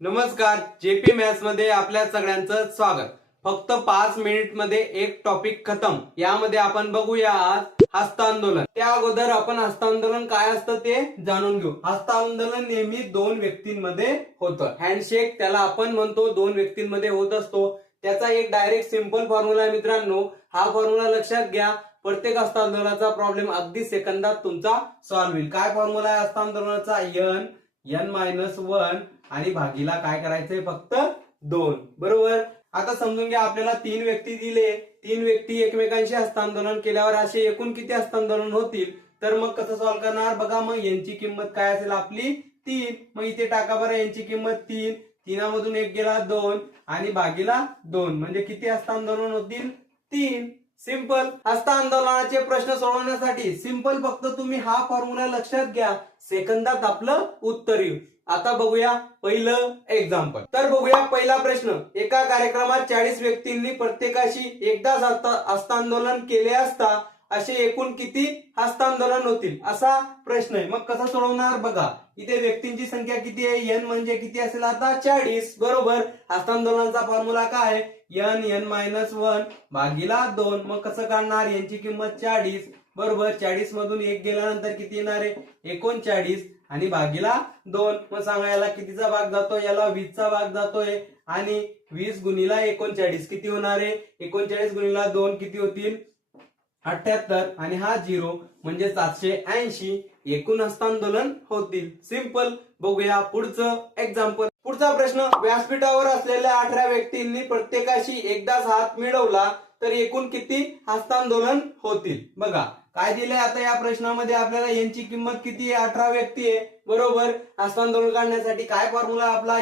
नमस्कार, JP maths मध्ये आपल्या सगळ्यांचं स्वागत। फक्त 5 मिनिट मध्ये एक टॉपिक खतम। यामध्ये आपण बघूया आज हस्तांदोलन। त्या अगोदर आपण हस्तांदोलन काय असतं ते जाणून घेऊ। हस्तांदोलन नेहमी दोन व्यक्तींमध्ये होतं। हँडशेक त्याला आपण म्हणतो, दोन व्यक्तींमध्ये होत असतो। त्याचा एक डायरेक्ट सिंपल फॉर्म्युला आहे मित्रांनो। हा फॉर्म्युला लक्षात घ्या। प्रत्येक हस्तांदोलनाचा प्रॉब्लेम अगदी सेकंदात तुमचा सॉल्व्ह होईल। काय फॉर्म्युला आहे हस्तांदोलनाचा? n-1 आणि भागीला काय करायचंय? फक्त 2। बरोबर। आता समजून घ्या, आपल्याला 3 व्यक्ती दिले। 3 व्यक्ती एकमेकांशी हस्तांदोलन केल्यावर असे एकूण किती हस्तांदोलन होतील? तर मग कसं सॉल्व्ह करणार? बघा, मग यांची किंमत काय असेल आपली? 3। मग इथे टाका बरं, यांची किंमत 3, 3 मधून 1 गेला 2 आणि भागीला 2, म्हणजे किती हस्तांदोलन होतील? 3। सिंपल। हस्तांदोलनाचे प्रश्न सोडवण्यासाठी सिंपल फक्त तुम्ही हा फॉर्म्युला लक्षात घ्या, सेकंदात आपलं उत्तर येईल। आता बघूया पहिलं एक्झाम्पल। तर बघूया पहिला प्रश्न। एका कार्यक्रमात 40 व्यक्तींनी प्रत्येकाशी एकदाच हस्तांदोलन केले असता असे एकूण किती हस्तांदोलन होतील, असा प्रश्न आहे। मग कसं सोडवणार? बघा, इथे व्यक्तींची संख्या किती आहे? n म्हणजे किती असेल आता? 40। बरोबर। हस्तांदोलनाचा फॉर्म्युला काय आहे? n-1 भागीला 2। मग कसं काढणार? यांची किंमत 40। बरोबर। 40 मधून 1 गेल्यानंतर किती येणार आहे? 39 आणि भागीला 2। मग सांगा, याला कितीचा भाग जातोय? याला 20 चा भाग जातोय। आणि 20 गुणिला 39 किती होणार आहे? 39 गुणिला 2 किती होतील? 78 आणि हा 0 म्हणजे 780 एकूण हस्तांदोलन होतील। सिंपल। बघूया पुढचं एक्झाम्पल। पुढचा प्रश्न। व्यासपीठावर असलेल्या 18 व्यक्तींनी प्रत्येकाशी एकदाच हात मिळवला तर एकूण किती हस्तांदोलन होतील? बघा, काय दिलंय आता या प्रश्नामध्ये आपल्याला? यांची किंमत किती आहे? 18 व्यक्ती आहे। बरोबर। हस्तांदोलन काढण्यासाठी काय फॉर्म्युला आपला?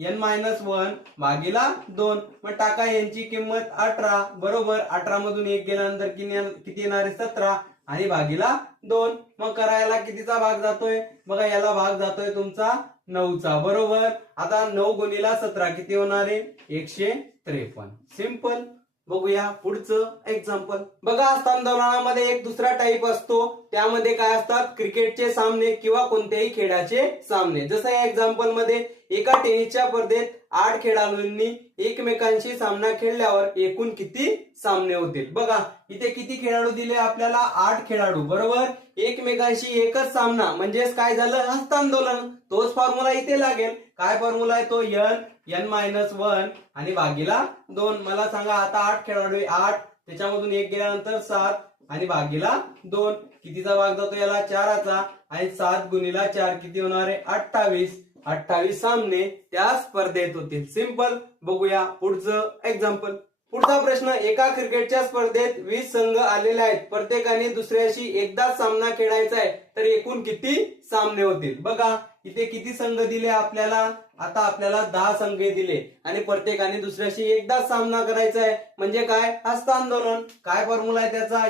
n-1 भागीला 2। मग टाका, यांची किंमत 18। बरोबर। 18 मधून 1 गेल्यानंतर किती येणार आहे? 17 आणि भागीला 2। मग करायला कितीचा भाग जातोय? बघा, याला भाग जातोय तुमचा 9चा। बरोबर। आता 9 गुणिला 17 किती होणार आहे? 153। सिंपल। बघूया पुढचं एक्झाम्पल। बघा, हस्तांदोलनामध्ये एक दुसरा टाइप असतो। त्यामध्ये काय असतात? क्रिकेटचे सामने किंवा कोणत्याही खेळाचे सामने। जसं या एक्झाम्पल मध्ये एका टेनिसच्या स्पर्धेत 8 खेळाडूंनी एकमेकांशी सामना खेळल्यावर एकूण किती सामने होतील? बघा, इथे किती खेळाडू दिले आपल्याला? 8 खेळाडू। बरोबर। एकमेकांशी एकच सामना म्हणजेच काय झालं? हस्तांदोलन। तोच फॉर्म्युला इथे लागेल। काय फॉर्म्युला आहे तो? n-1 आणि भागीला 2। मला सांगा, आता 8 खेळाडू, 8 त्याच्यामधून 1 गेल्यानंतर 7 आणि भागीला 2 कितीचा भाग जातो? याला 4चा आणि 7 गुणिला 4 किती होणार आहे? 28 सामने त्या स्पर्धेत होतील। सिंपल। बघूया पुढचं एक्झाम्पल। पुढचा प्रश्न। एका क्रिकेटच्या स्पर्धेत 20 संघ आलेले आहेत। प्रत्येकाने दुसऱ्याशी एकदाच सामना खेळायचा आहे तर एकूण किती सामने होतील? बघा, इथे किती संघ दिले आपल्याला? आता आपल्याला 10 संघ दिले आणि प्रत्येकाने दुसऱ्याशी एकदाच सामना करायचा आहे, म्हणजे काय? हस्तांदोलन। काय फॉर्म्युला आहे त्याचा?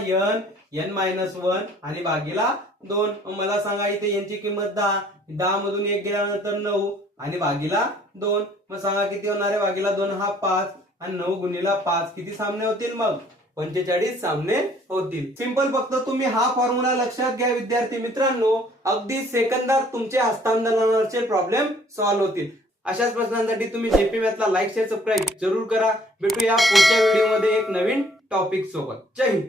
n-1 आणि भागीला 2। मला सांगा, इथे यांची किंमत 10, 10 मधून 1 गेल्यानंतर 9 आणि भागीला 2। मग सांगा किती होणार आहे? भागीला 2 हा 5 आणि 9 गुणिला 5 किती सामने होतील? मग 45 सामने होतील। सिंपल। फक्त तुम्ही हा फॉर्म्युला लक्षात घ्या विद्यार्थी मित्रांनो, अगदी सेकंदात तुमचे हस्तांदोलनाचे प्रॉब्लेम सॉल्व्ह होतील। अशाच प्रश्नांसाठी तुम्ही जेपी मॅथ्सला लाईक, शेअर, सबस्क्राईब जरूर करा। भेटूया पुढच्या व्हिडिओमध्ये एक नवीन टॉपिक सोबत। जय हिंद।